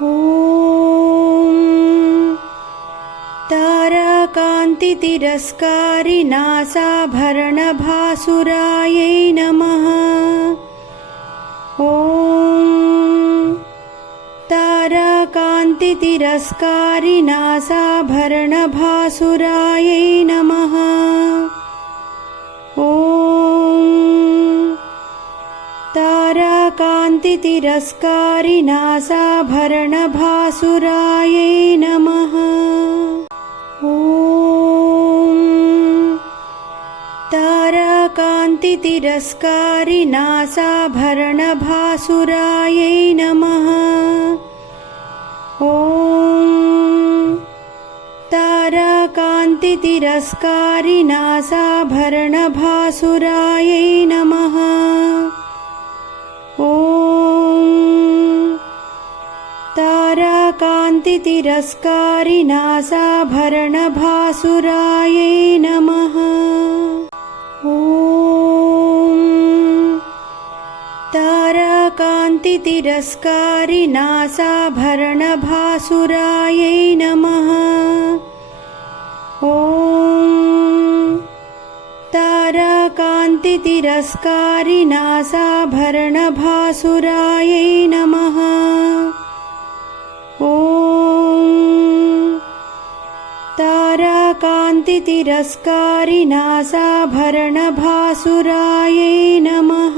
ॐ ताराकान्तितिरस्कारि नासाभरणभासुरायै नमः। ॐ ताराकान्तितिरस्कारि नासाभरणभासुरायै नमः। ॐ ताराकान्तितिरस्कारि नासाभरणभासुरायै नमः। ॐ ताराकान्तितिरस्कारि नासाभरणभासुरायै नमः। ॐ ताराकान्तितिरस्कारि नासाभरणभासुरायै नमः। ॐ ताराकान्तितिरस्कारि नासाभरणभासुरायै नमः। ॐ ताराकान्तितिरस्कारि नासाभरणभासुरायै नमः। ॐ ताराकान्तितिरस्कारि नासाभरणभासुरायै नमः। ॐ ताराकान्तितिरस्कारि नासाभरणभासुरायै नमः।